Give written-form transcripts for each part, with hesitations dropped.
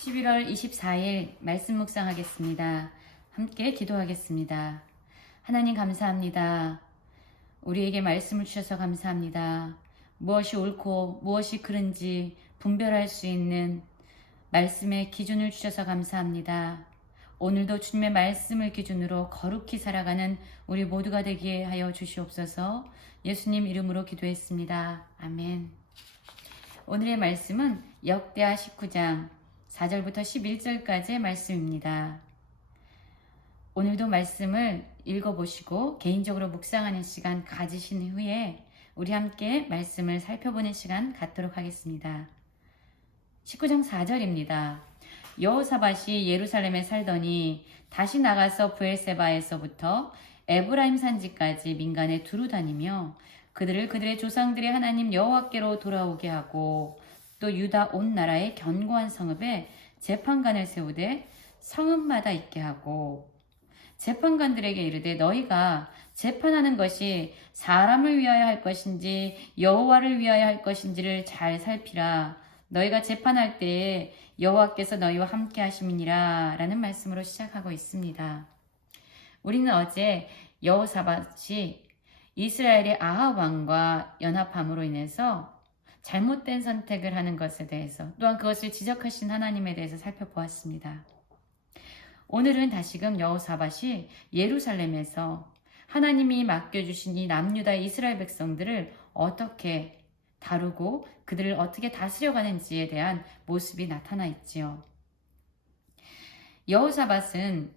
11월 24일 말씀 묵상하겠습니다. 함께 기도하겠습니다. 하나님 감사합니다. 우리에게 말씀을 주셔서 감사합니다. 무엇이 옳고 무엇이 그른지 분별할 수 있는 말씀의 기준을 주셔서 감사합니다. 오늘도 주님의 말씀을 기준으로 거룩히 살아가는 우리 모두가 되게 하여 주시옵소서. 예수님 이름으로 기도했습니다. 아멘. 오늘의 말씀은 역대하 19장 4절부터 11절까지의 말씀입니다. 오늘도 말씀을 읽어보시고 개인적으로 묵상하는 시간 가지신 후에 우리 함께 말씀을 살펴보는 시간 갖도록 하겠습니다. 19장 4절입니다. 여호사밧이 예루살렘에 살더니 다시 나가서 브엘세바에서부터 에브라임 산지까지 민간에 두루 다니며 그들을 그들의 조상들의 하나님 여호와께로 돌아오게 하고 또 유다 온 나라의 견고한 성읍에 재판관을 세우되 성읍마다 있게 하고 재판관들에게 이르되 너희가 재판하는 것이 사람을 위하여 할 것인지 여호와를 위하여 할 것인지를 잘 살피라. 너희가 재판할 때에 여호와께서 너희와 함께 하심이니라 라는 말씀으로 시작하고 있습니다. 우리는 어제 여호사밧이 이스라엘의 아합 왕과 연합함으로 인해서 잘못된 선택을 하는 것에 대해서 또한 그것을 지적하신 하나님에 대해서 살펴보았습니다. 오늘은 다시금 여호사밧이 예루살렘에서 하나님이 맡겨주신 이 남유다 이스라엘 백성들을 어떻게 다루고 그들을 어떻게 다스려가는지에 대한 모습이 나타나 있지요. 여호사밧은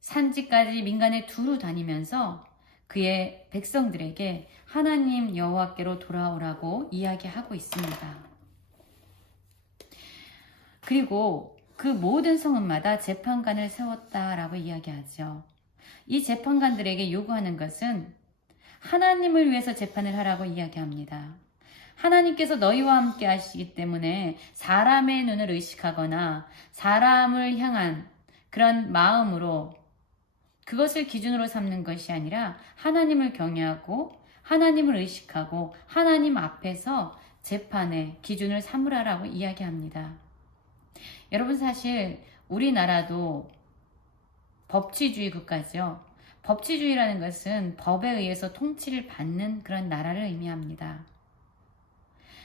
산지까지 민간에 두루 다니면서 그의 백성들에게 하나님 여호와께로 돌아오라고 이야기하고 있습니다. 그리고 그 모든 성읍마다 재판관을 세웠다라고 이야기하죠. 이 재판관들에게 요구하는 것은 하나님을 위해서 재판을 하라고 이야기합니다. 하나님께서 너희와 함께 하시기 때문에 사람의 눈을 의식하거나 사람을 향한 그런 마음으로 그것을 기준으로 삼는 것이 아니라 하나님을 경외하고 하나님을 의식하고 하나님 앞에서 재판의 기준을 삼으라라고 이야기합니다. 여러분 사실 우리나라도 법치주의 국가죠. 법치주의라는 것은 법에 의해서 통치를 받는 그런 나라를 의미합니다.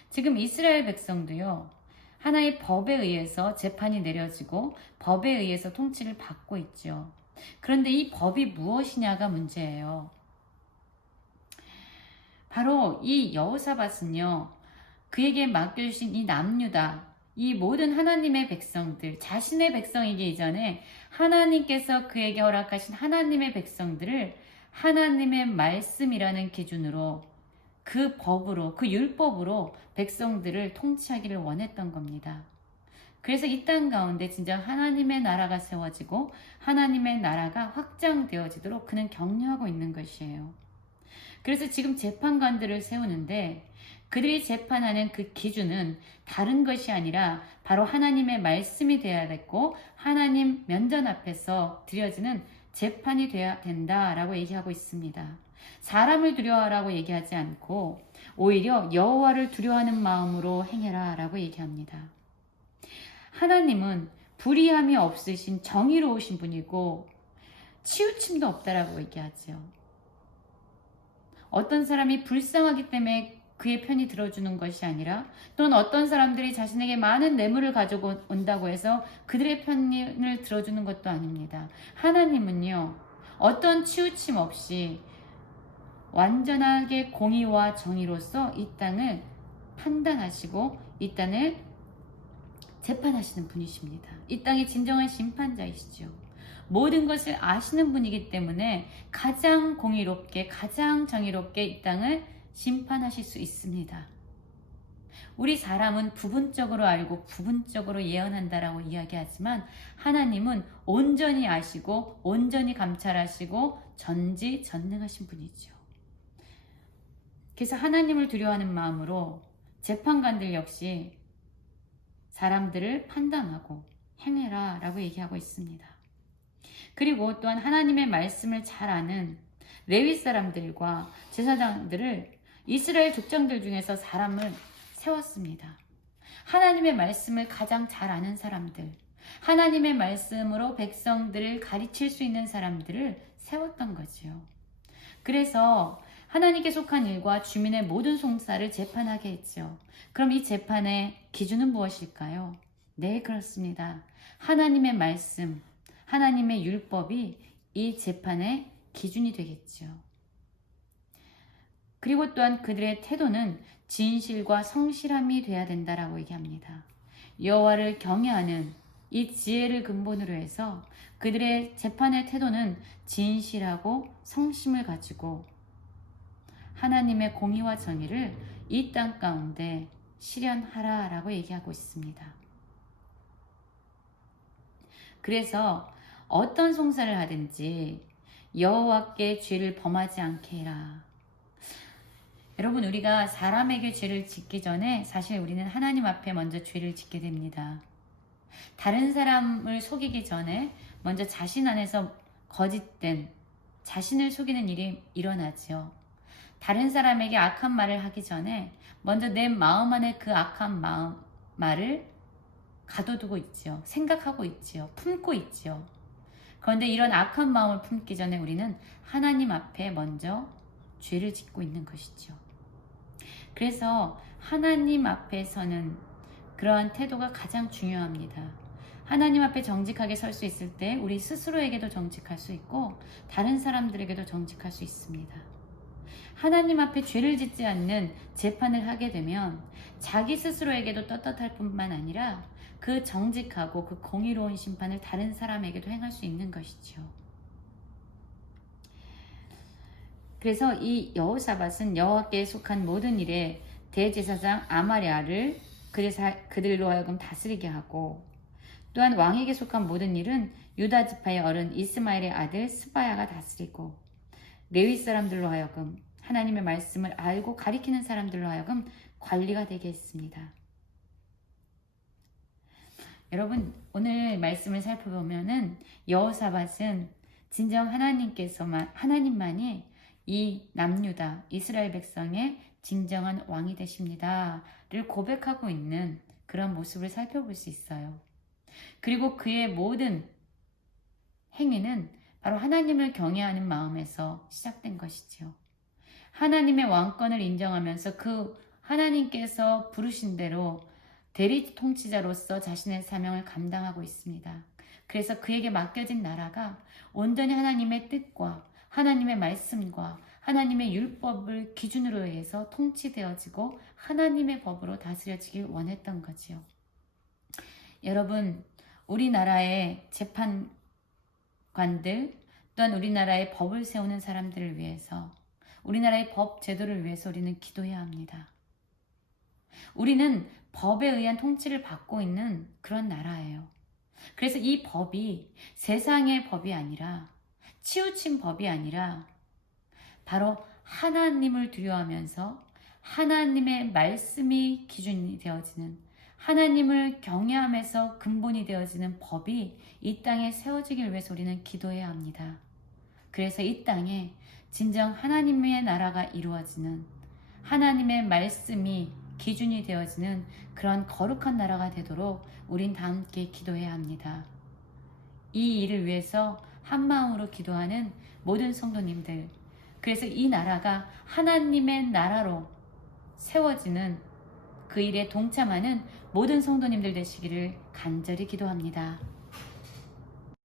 지금 이스라엘 백성도요. 하나의 법에 의해서 재판이 내려지고 법에 의해서 통치를 받고 있죠. 그런데 이 법이 무엇이냐가 문제예요. 바로 이 여호사밧은요. 그에게 맡겨주신 이 남유다, 이 모든 하나님의 백성들, 자신의 백성이기 이전에 하나님께서 그에게 허락하신 하나님의 백성들을 하나님의 말씀이라는 기준으로 그 법으로, 그 율법으로 백성들을 통치하기를 원했던 겁니다. 그래서 이 땅 가운데 진짜 하나님의 나라가 세워지고 하나님의 나라가 확장되어지도록 그는 격려하고 있는 것이에요. 그래서 지금 재판관들을 세우는데 그들이 재판하는 그 기준은 다른 것이 아니라 바로 하나님의 말씀이 되어야 됐고 하나님 면전 앞에서 드려지는 재판이 되어야 된다라고 얘기하고 있습니다. 사람을 두려워하라고 얘기하지 않고 오히려 여호와를 두려워하는 마음으로 행해라 라고 얘기합니다. 하나님은 불의함이 없으신 정의로우신 분이고 치우침도 없다라고 얘기하죠. 어떤 사람이 불쌍하기 때문에 그의 편이 들어주는 것이 아니라 또는 어떤 사람들이 자신에게 많은 뇌물을 가져온다고 해서 그들의 편을 들어주는 것도 아닙니다. 하나님은요. 어떤 치우침 없이 완전하게 공의와 정의로서 이 땅을 판단하시고 이 땅을 재판하시는 분이십니다. 이 땅의 진정한 심판자이시죠. 모든 것을 아시는 분이기 때문에 가장 공의롭게 가장 정의롭게 이 땅을 심판하실 수 있습니다. 우리 사람은 부분적으로 알고 부분적으로 예언한다라고 이야기하지만 하나님은 온전히 아시고 온전히 감찰하시고 전지전능하신 분이죠. 그래서 하나님을 두려워하는 마음으로 재판관들 역시 사람들을 판단하고 행해라 라고 얘기하고 있습니다. 그리고 또한 하나님의 말씀을 잘 아는 레위 사람들과 제사장들을 이스라엘 족장들 중에서 사람을 세웠습니다. 하나님의 말씀을 가장 잘 아는 사람들, 하나님의 말씀으로 백성들을 가르칠 수 있는 사람들을 세웠던 거지요. 그래서 하나님께 속한 일과 주민의 모든 송사를 재판하게 했죠. 그럼 이 재판의 기준은 무엇일까요? 네, 그렇습니다. 하나님의 말씀, 하나님의 율법이 이 재판의 기준이 되겠죠. 그리고 또한 그들의 태도는 진실과 성실함이 돼야 된다라고 얘기합니다. 여호와를 경외하는 이 지혜를 근본으로 해서 그들의 재판의 태도는 진실하고 성심을 가지고 하나님의 공의와 정의를 이 땅 가운데 실현하라라고 얘기하고 있습니다. 그래서 어떤 송사를 하든지 여호와께 죄를 범하지 않게 해라. 여러분, 우리가 사람에게 죄를 짓기 전에 사실 우리는 하나님 앞에 먼저 죄를 짓게 됩니다. 다른 사람을 속이기 전에 먼저 자신 안에서 거짓된 자신을 속이는 일이 일어나지요. 다른 사람에게 악한 말을 하기 전에 먼저 내 마음 안에 그 악한 말을 가둬두고 있지요. 생각하고 있지요. 품고 있지요. 그런데 이런 악한 마음을 품기 전에 우리는 하나님 앞에 먼저 죄를 짓고 있는 것이죠. 그래서 하나님 앞에서는 그러한 태도가 가장 중요합니다. 하나님 앞에 정직하게 설 수 있을 때 우리 스스로에게도 정직할 수 있고 다른 사람들에게도 정직할 수 있습니다. 하나님 앞에 죄를 짓지 않는 재판을 하게 되면 자기 스스로에게도 떳떳할 뿐만 아니라 그 정직하고 그 공의로운 심판을 다른 사람에게도 행할 수 있는 것이죠. 그래서 이 여호사밧은 여호와께 속한 모든 일에 대제사장 아마랴를 그들로 하여금 다스리게 하고, 또한 왕에게 속한 모든 일은 유다 지파의 어른 이스마엘의 아들 스바야가 다스리고, 레위 사람들로 하여금 하나님의 말씀을 알고 가리키는 사람들로 하여금 관리가 되게 했습니다. 여러분, 오늘 말씀을 살펴보면은 여호사밧은 진정 하나님만이 이 남유다 이스라엘 백성의 진정한 왕이 되십니다를 고백하고 있는 그런 모습을 살펴볼 수 있어요. 그리고 그의 모든 행위는 바로 하나님을 경외하는 마음에서 시작된 것이지요. 하나님의 왕권을 인정하면서 그 하나님께서 부르신 대로 대리 통치자로서 자신의 사명을 감당하고 있습니다. 그래서 그에게 맡겨진 나라가 온전히 하나님의 뜻과 하나님의 말씀과 하나님의 율법을 기준으로 해서 통치되어지고 하나님의 법으로 다스려지길 원했던 거지요. 여러분, 우리나라의 재판관들 또한 우리나라의 법을 세우는 사람들을 위해서, 우리나라의 법 제도를 위해서 우리는 기도해야 합니다. 우리는 법에 의한 통치를 받고 있는 그런 나라예요. 그래서 이 법이 세상의 법이 아니라, 치우친 법이 아니라 바로 하나님을 두려워하면서 하나님의 말씀이 기준이 되어지는, 하나님을 경외하면서 근본이 되어지는 법이 이 땅에 세워지길 위해서 우리는 기도해야 합니다. 그래서 이 땅에 진정 하나님의 나라가 이루어지는, 하나님의 말씀이 기준이 되어지는 그런 거룩한 나라가 되도록 우린 다 함께 기도해야 합니다. 이 일을 위해서 한마음으로 기도하는 모든 성도님들, 그래서 이 나라가 하나님의 나라로 세워지는 그 일에 동참하는 모든 성도님들 되시기를 간절히 기도합니다.